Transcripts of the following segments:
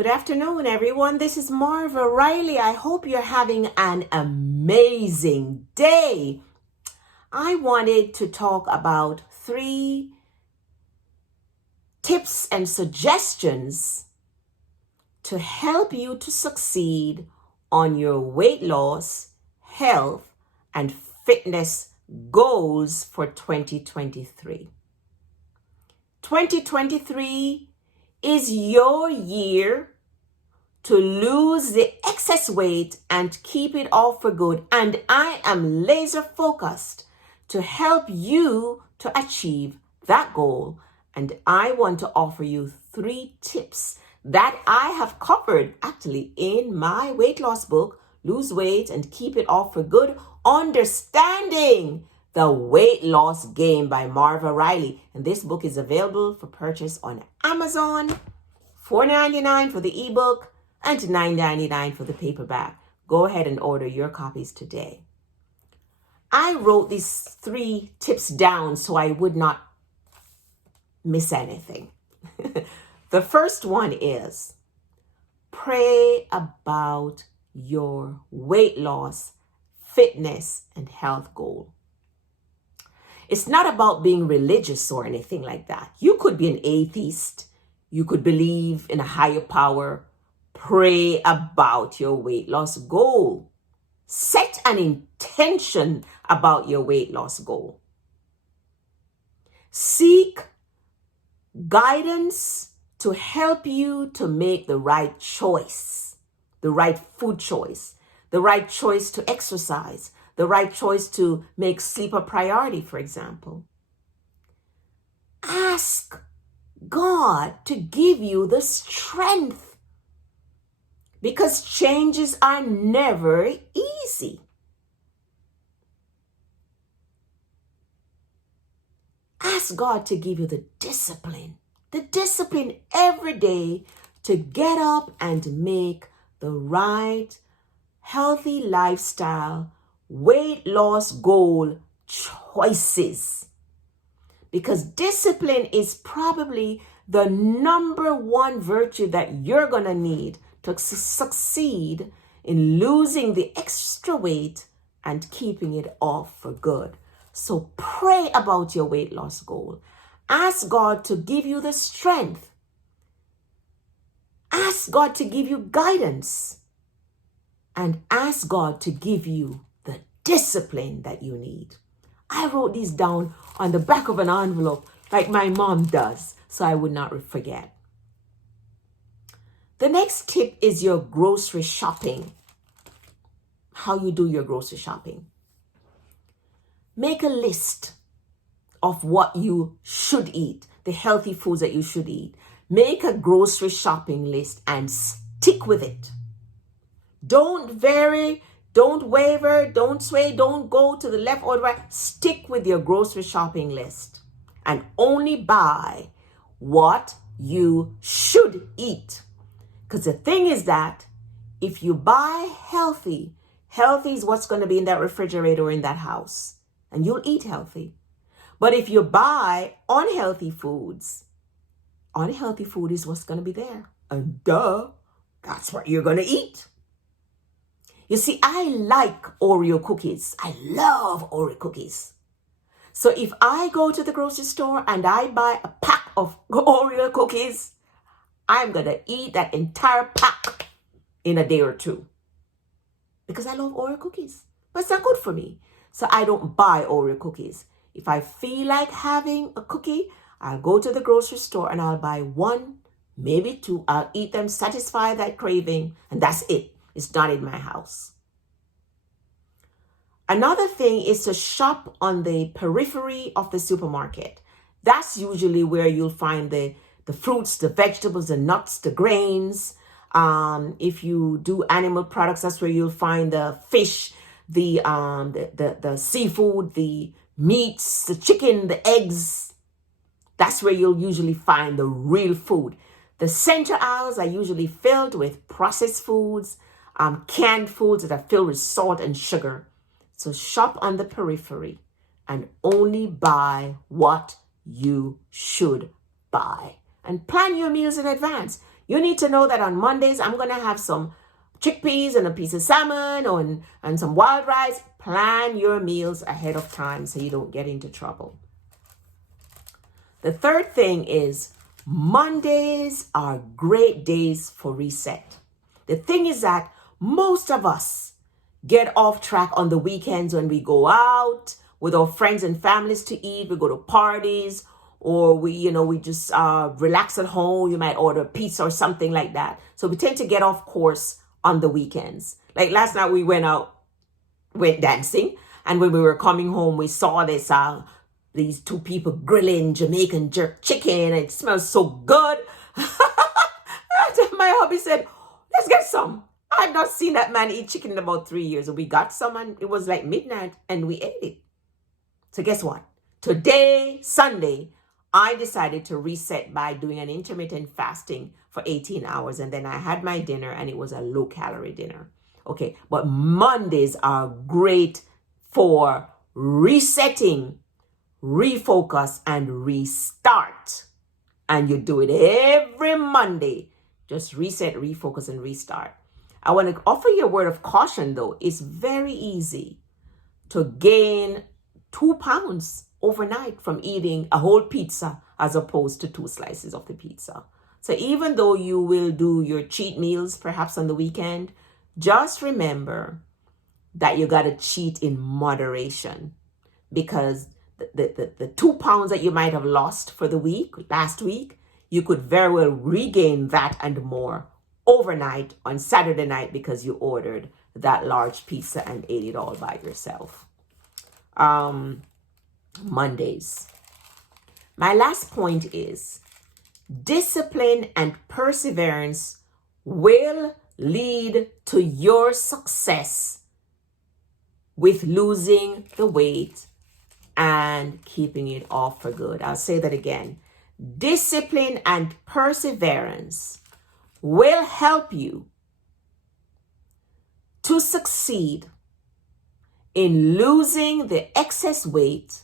Good afternoon, everyone. This is Marva Riley. I hope you're having an amazing day. I wanted to talk about 3 tips and suggestions to help you to succeed on your weight loss, health, and fitness goals for 2023. 2023 is your year to lose the excess weight and keep it off for good. And I am laser focused to help you to achieve that goal. And I want to offer you 3 tips that I have covered actually in my weight loss book, Lose Weight and Keep It Off for Good, Understanding the Weight Loss Game by Marva Riley. And this book is available for purchase on Amazon, $4.99 for the ebook and $9.99 for the paperback. Go ahead and order your copies today. I wrote these 3 tips down so I would not miss anything. The first one is pray about your weight loss, fitness, and health goal. It's not about being religious or anything like that. You could be an atheist. You could believe in a higher power. Pray about your weight loss goal. Set an intention about your weight loss goal. Seek guidance to help you to make the right choice, the right food choice, the right choice to exercise, the right choice to make sleep a priority, for example. Ask God to give you the strength, because changes are never easy. Ask God to give you the discipline every day to get up and make the right healthy lifestyle, weight loss goal choices. Because discipline is probably the number 1 virtue that you're going to need to succeed in losing the extra weight and keeping it off for good. So pray about your weight loss goal. Ask God to give you the strength. Ask God to give you guidance. And ask God to give you the discipline that you need. I wrote these down on the back of an envelope like my mom does, so I would not forget. The next tip is your grocery shopping. How you do your grocery shopping. Make a list of what you should eat, the healthy foods that you should eat. Make a grocery shopping list and stick with it. Don't vary, don't waver, don't sway, don't go to the left or the right. Stick with your grocery shopping list and only buy what you should eat. Because the thing is that if you buy healthy is what's going to be in that refrigerator or in that house, and you'll eat healthy. But if you buy unhealthy foods, unhealthy food is what's going to be there. And that's what you're going to eat. You see, I like Oreo cookies. I love Oreo cookies. So if I go to the grocery store and I buy a pack of Oreo cookies, I'm going to eat that entire pack in a day or 2. Because I love Oreo cookies. But it's not good for me. So I don't buy Oreo cookies. If I feel like having a cookie, I'll go to the grocery store and I'll buy 1, maybe 2. I'll eat them, satisfy that craving, and that's it. It's not in my house. Another thing is to shop on the periphery of the supermarket. That's usually where you'll find the fruits, the vegetables, the nuts, the grains. If you do animal products, that's where you'll find the fish, the seafood, the meats, the chicken, the eggs. That's where you'll usually find the real food. The center aisles are usually filled with processed foods, canned foods that are filled with salt and sugar. So shop on the periphery and only buy what you should buy. And plan your meals in advance. You need to know that on Mondays, I'm going to have some chickpeas and a piece of salmon and some wild rice. Plan your meals ahead of time so you don't get into trouble. The third thing is Mondays are great days for reset. The thing is that most of us get off track on the weekends when we go out with our friends and families to eat. We go to parties, or we just relax at home. You might order pizza or something like that. So we tend to get off course on the weekends. Like last night we went dancing, and when we were coming home, we saw these two people grilling Jamaican jerk chicken. It smells so good. My hubby said, let's get some. I've not seen that man eat chicken in about 3 years. And we got some, and it was like midnight, and we ate it. So guess what? Today, Sunday, I decided to reset by doing an intermittent fasting for 18 hours. And then I had my dinner, and it was a low-calorie dinner. Okay, but Mondays are great for resetting, refocus, and restart. And you do it every Monday. Just reset, refocus, and restart. I want to offer you a word of caution, though. It's very easy to gain 2 pounds overnight from eating a whole pizza as opposed to 2 slices of the pizza. So even though you will do your cheat meals perhaps on the weekend, just remember that you got to cheat in moderation, because the 2 pounds that you might have lost for the last week, you could very well regain that and more overnight on Saturday night because you ordered that large pizza and ate it all by yourself. Mondays. My last point is discipline and perseverance will lead to your success with losing the weight and keeping it off for good. I'll say that again. Discipline and perseverance will help you to succeed in losing the excess weight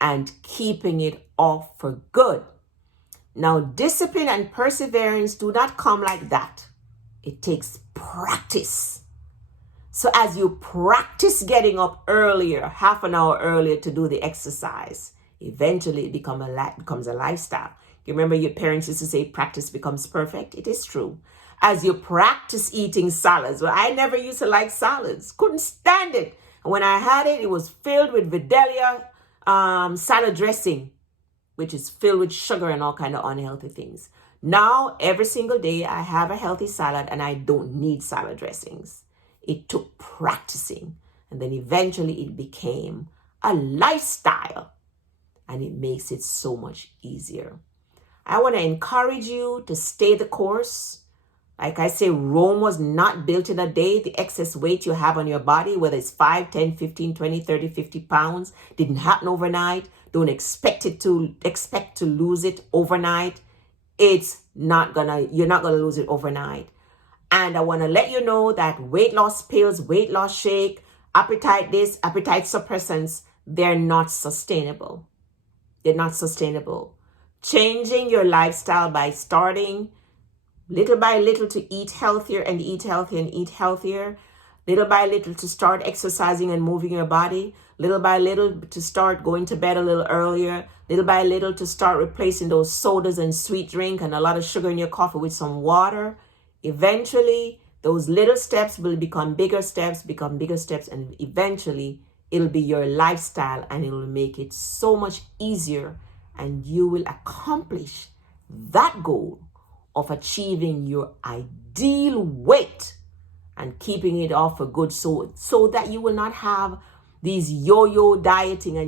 and keeping it off for good. Now, discipline and perseverance do not come like that. It takes practice. So as you practice getting up earlier, half an hour earlier to do the exercise, eventually it becomes a lifestyle. You remember your parents used to say practice becomes perfect? It is true. As you practice eating salads, well, I never used to like salads. Couldn't stand it. And when I had it, it was filled with Vidalia salad dressing, which is filled with sugar and all kind of unhealthy things. Now, every single day, I have a healthy salad and I don't need salad dressings. It took practicing, and then eventually it became a lifestyle, and it makes it so much easier. I want to encourage you to stay the course. Like I say, Rome was not built in a day. The excess weight you have on your body, whether it's 5, 10, 15, 20, 30, 50 pounds, didn't happen overnight. Don't expect to lose it overnight. You're not gonna lose it overnight. And I want to let you know that weight loss pills, weight loss shake, appetite suppressants, they're not sustainable. They're not sustainable. Changing your lifestyle by starting little by little to eat healthier and eat healthier and eat healthier. Little by little to start exercising and moving your body. Little by little to start going to bed a little earlier. Little by little to start replacing those sodas and sweet drink and a lot of sugar in your coffee with some water. Eventually, those little steps will become bigger steps, and eventually it'll be your lifestyle, and it'll make it so much easier, and you will accomplish that goal of achieving your ideal weight and keeping it off for good, so that you will not have these yo-yo dieting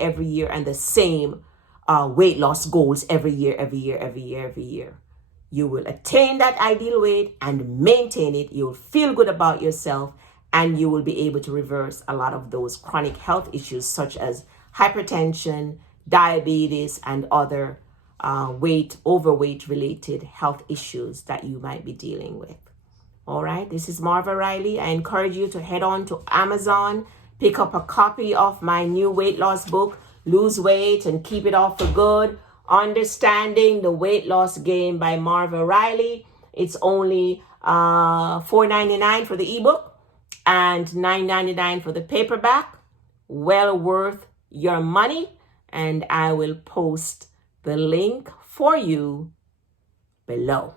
every year and the same weight loss goals every year. You will attain that ideal weight and maintain it. You'll feel good about yourself, and you will be able to reverse a lot of those chronic health issues such as hypertension, diabetes, and other overweight related health issues that you might be dealing with. All right, this is Marva Riley. I encourage you to head on to Amazon, pick up a copy of my new weight loss book, Lose Weight and Keep It Off for Good. Understanding the Weight Loss Game by Marva Riley. It's only $4.99 for the ebook and $9.99 for the paperback. Well worth your money. And I will post the link for you below.